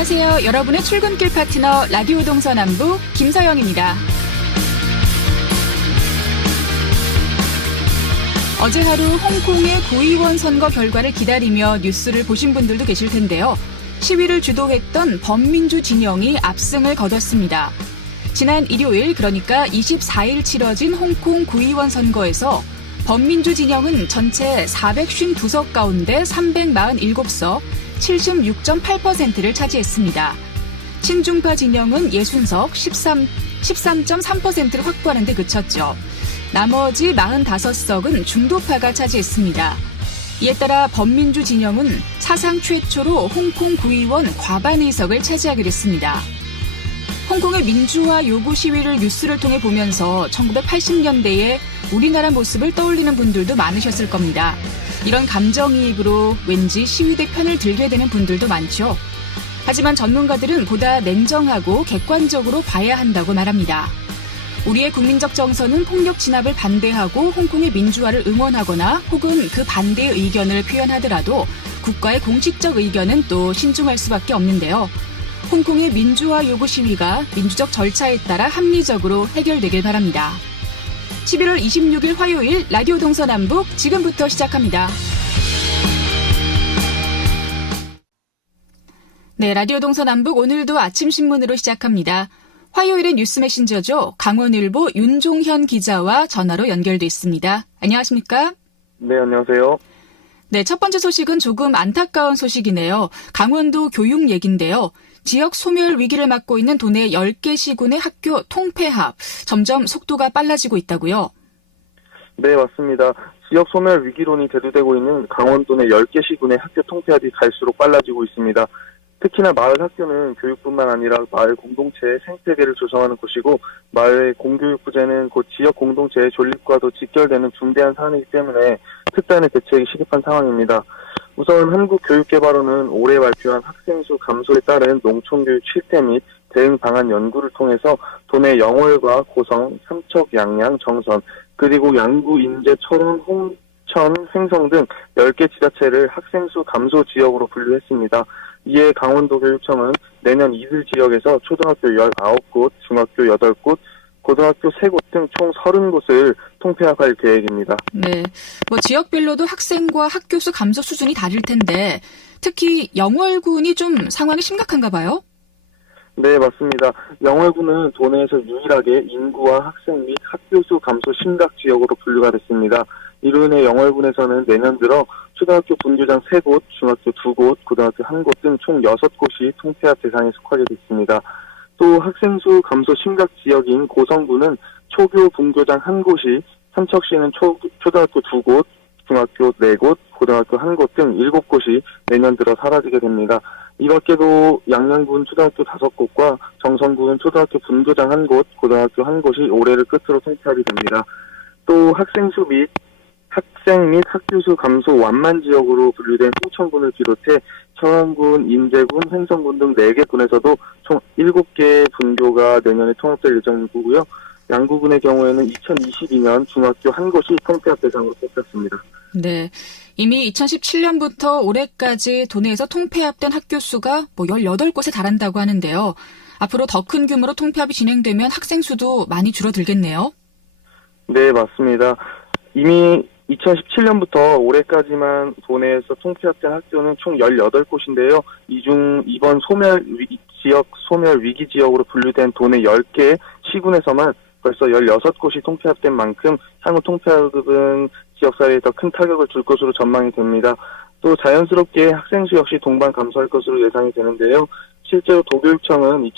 안녕하세요. 여러분의 출근길 파트너 라디오 동서남북 김서영입니다. 어제 하루 홍콩의 구의원 선거 결과를 기다리며 뉴스를 보신 분들도 계실 텐데요. 시위를 주도했던 범민주 진영이 압승을 거뒀습니다. 지난 일요일, 그러니까 24일 치러진 홍콩 구의원 선거에서 범민주 진영은 전체 452석 가운데 347석, 76.8%를 차지했습니다. 친중파 진영은 60석, 13.3%를 확보하는 데 그쳤죠. 나머지 45석은 중도파가 차지했습니다. 이에 따라 범민주 진영은 사상 최초로 홍콩 구의원 과반 의석을 차지하게 됐습니다. 홍콩의 민주화 요구 시위를 뉴스를 통해 보면서 1980년대에 우리나라 모습을 떠올리는 분들도 많으셨을 겁니다. 이런 감정이입으로 왠지 시위대 편을 들게 되는 분들도 많죠. 하지만 전문가들은 보다 냉정하고 객관적으로 봐야 한다고 말합니다. 우리의 국민적 정서는 폭력 진압을 반대하고 홍콩의 민주화를 응원하거나 혹은 그 반대의 의견을 표현하더라도 국가의 공식적 의견은 또 신중할 수밖에 없는데요. 홍콩의 민주화 요구 시위가 민주적 절차에 따라 합리적으로 해결되길 바랍니다. 11월 26일 화요일 라디오 동서남북 지금부터 시작합니다. 네, 라디오 동서남북 오늘도 아침 신문으로 시작합니다. 화요일의 뉴스 메신저죠. 강원일보 윤종현 기자와 전화로 연결돼 있습니다. 안녕하십니까? 네, 안녕하세요. 네, 첫 번째 소식은 조금 안타까운 소식이네요. 강원도 교육 얘기인데요. 지역 소멸 위기를 맞고 있는 도내 10개 시군의 학교 통폐합, 점점 속도가 빨라지고 있다고요? 네, 맞습니다. 지역 소멸 위기론이 대두되고 있는 강원도 내 10개 시군의 학교 통폐합이 갈수록 빨라지고 있습니다. 특히나 마을 학교는 교육뿐만 아니라 마을 공동체의 생태계를 조성하는 곳이고 마을의 공교육 부재는 곧 지역 공동체의 존립과도 직결되는 중대한 사안이기 때문에 특단의 대책이 시급한 상황입니다. 우선 한국교육개발원은 올해 발표한 학생 수 감소에 따른 농촌교육 실태 및 대응 방안 연구를 통해서 도내 영월과 고성, 삼척, 양양, 정선, 그리고 양구, 인제, 철원, 홍천, 횡성 등 10개 지자체를 학생 수 감소 지역으로 분류했습니다. 이에 강원도교육청은 내년 이들 지역에서 초등학교 19곳, 중학교 8곳, 고등학교 3곳 등 총 30곳을 통폐합할 계획입니다. 네, 지역별로도 학생과 학교 수 감소 수준이 다를 텐데 특히 영월군이 좀 상황이 심각한가 봐요? 네, 맞습니다. 영월군은 도내에서 유일하게 인구와 학생 및 학교 수 감소 심각 지역으로 분류가 됐습니다. 이로 인해 영월군에서는 내년 들어 초등학교 분교장 3곳, 중학교 2곳, 고등학교 1곳 등 총 6곳이 통폐합 대상에 속하게 됐습니다. 또 학생 수 감소 심각 지역인 고성군은 초교 분교장 1곳이, 삼척시는 초등학교 2곳, 중학교 4곳, 고등학교 1곳 등 7곳이 내년 들어 사라지게 됩니다. 이 밖에도 양양군 초등학교 5곳과 정선군 초등학교 분교장 1곳, 고등학교 1곳이 올해를 끝으로 통폐합이 됩니다. 또 학생 및 학교 수 감소 완만 지역으로 분류된 홍천군을 비롯해 청안군, 인제군, 횡성군 등 4개 군에서도 총 7개 분교가 내년에 통합될 예정이고요. 양구군의 경우에는 2022년 중학교 1곳이 통폐합 대상으로 뽑혔습니다. 네, 이미 2017년부터 올해까지 도내에서 통폐합된 학교 수가 18곳에 달한다고 하는데요. 앞으로 더 큰 규모로 통폐합이 진행되면 학생 수도 많이 줄어들겠네요. 네, 맞습니다. 이미 2017년부터 올해까지만 도내에서 통폐합된 학교는 총 18곳인데요. 이 중 이번 소멸 위기 지역으로 분류된 도내 10개 시군에서만 벌써 16곳이 통폐합된 만큼 향후 통폐합은 지역사회에 더 큰 타격을 줄 것으로 전망이 됩니다. 또 자연스럽게 학생 수 역시 동반 감소할 것으로 예상이 되는데요. 실제로 도교육청은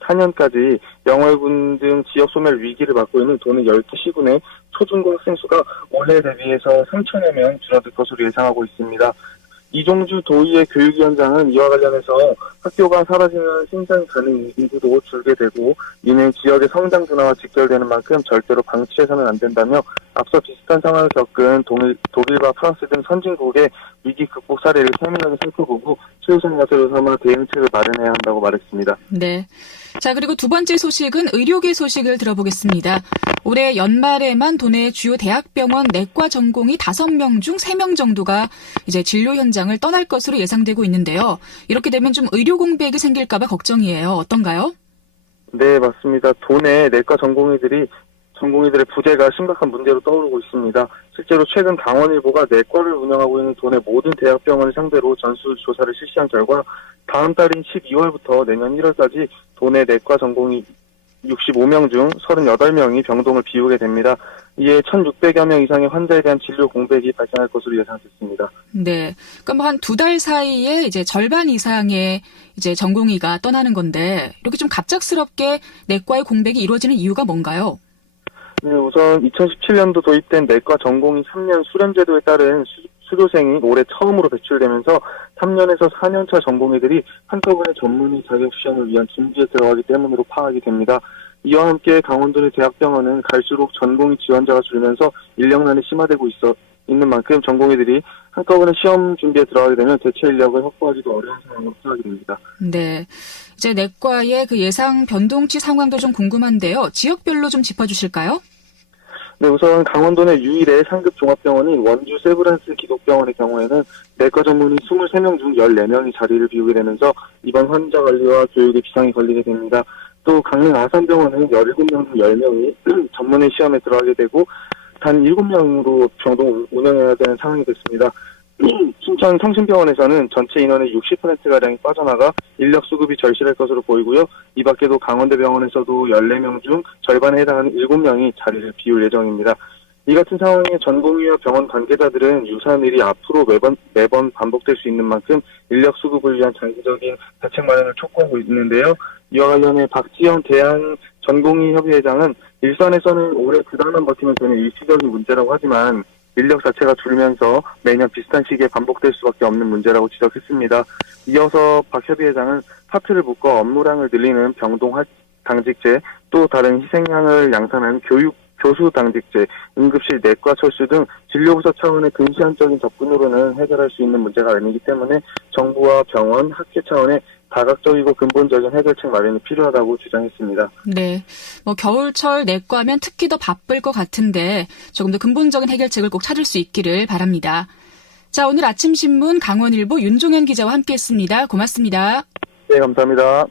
2024년까지 영월군 등 지역 소멸 위기를 맞고 있는 도내 10개 시군의 초중고 학생 수가 올해 대비해서 3천여 명 줄어들 것으로 예상하고 있습니다. 이종주 도의회 교육위원장은 이와 관련해서 학교가 사라지면 생산 가능 인구도 줄게 되고 이는 지역의 성장 둔화와 직결되는 만큼 절대로 방치해서는 안 된다며 앞서 비슷한 상황을 겪은 독일과 프랑스 등 선진국의 위기 극복 사례를 세밀하게 살펴보고 최우선 과제로 삼아 대응책을 마련해야 한다고 말했습니다. 네. 자, 그리고 두 번째 소식은 의료계 소식을 들어보겠습니다. 올해 연말에만 도내 주요 대학병원 내과 전공의 5명 중 3명 정도가 이제 진료 현장을 떠날 것으로 예상되고 있는데요. 이렇게 되면 좀 의료 공백이 생길까 봐 걱정이에요. 어떤가요? 네, 맞습니다. 도내 내과 전공의들의 부재가 심각한 문제로 떠오르고 있습니다. 실제로 최근 강원일보가 내과를 운영하고 있는 도내 모든 대학병원을 상대로 전수조사를 실시한 결과 다음 달인 12월부터 내년 1월까지 도내 내과 전공의 65명 중 38명이 병동을 비우게 됩니다. 이에 1,600여 명 이상의 환자에 대한 진료 공백이 발생할 것으로 예상됐습니다. 네. 그럼 한 2달 사이에 이제 절반 이상의 이제 전공의가 떠나는 건데 이렇게 좀 갑작스럽게 내과의 공백이 이루어지는 이유가 뭔가요? 네, 우선 2017년도 도입된 내과 전공의 3년 수련제도에 따른 수료생이 올해 처음으로 배출되면서 3년에서 4년차 전공의들이 한꺼번에 전문의 자격 시험을 위한 준비에 들어가기 때문으로 파악이 됩니다. 이와 함께 강원도 내 대학병원은 갈수록 전공의 지원자가 줄면서 인력난이 심화되고 있는 만큼 전공의들이 한꺼번에 시험 준비에 들어가게 되면 대체 인력을 확보하기도 어려운 상황으로 처하게 됩니다. 네. 이제 내과의 그 예상 변동치 상황도 좀 궁금한데요. 지역별로 좀 짚어주실까요? 네, 우선 강원도 내 유일의 상급 종합병원인 원주 세브란스 기독병원의 경우에는 내과 전문의 23명 중 14명이 자리를 비우게 되면서 이번 환자 관리와 교육에 비상이 걸리게 됩니다. 또 강릉 아산병원은 17명 중 10명이 전문의 시험에 들어가게 되고 단 7명으로 병동을 운영해야 되는 상황이 됐습니다. 춘천 성심병원에서는 전체 인원의 60%가량이 빠져나가 인력 수급이 절실할 것으로 보이고요. 이 밖에도 강원대병원에서도 14명 중 절반에 해당하는 7명이 자리를 비울 예정입니다. 이 같은 상황에 전공의와 병원 관계자들은 유사한 일이 앞으로 매번 반복될 수 있는 만큼 인력 수급을 위한 장기적인 대책 마련을 촉구하고 있는데요. 이와 관련해 박지영 대한 전공의 협의회장은 일선에서는 올해 그 달만 버티면 되는 일시적인 문제라고 하지만 인력 자체가 줄면서 매년 비슷한 시기에 반복될 수밖에 없는 문제라고 지적했습니다. 이어서 박 협의회장은 파트를 묶어 업무량을 늘리는 병동 당직제, 또 다른 희생양을 양산하는 교수 당직제, 응급실 내과 철수 등 진료부서 차원의 근시안적인 접근으로는 해결할 수 있는 문제가 아니기 때문에 정부와 병원, 학계 차원의 다각적이고 근본적인 해결책 마련이 필요하다고 주장했습니다. 네. 겨울철 내과면 특히 더 바쁠 것 같은데 조금 더 근본적인 해결책을 꼭 찾을 수 있기를 바랍니다. 자, 오늘 아침 신문 강원일보 윤종현 기자와 함께했습니다. 고맙습니다. 네, 감사합니다.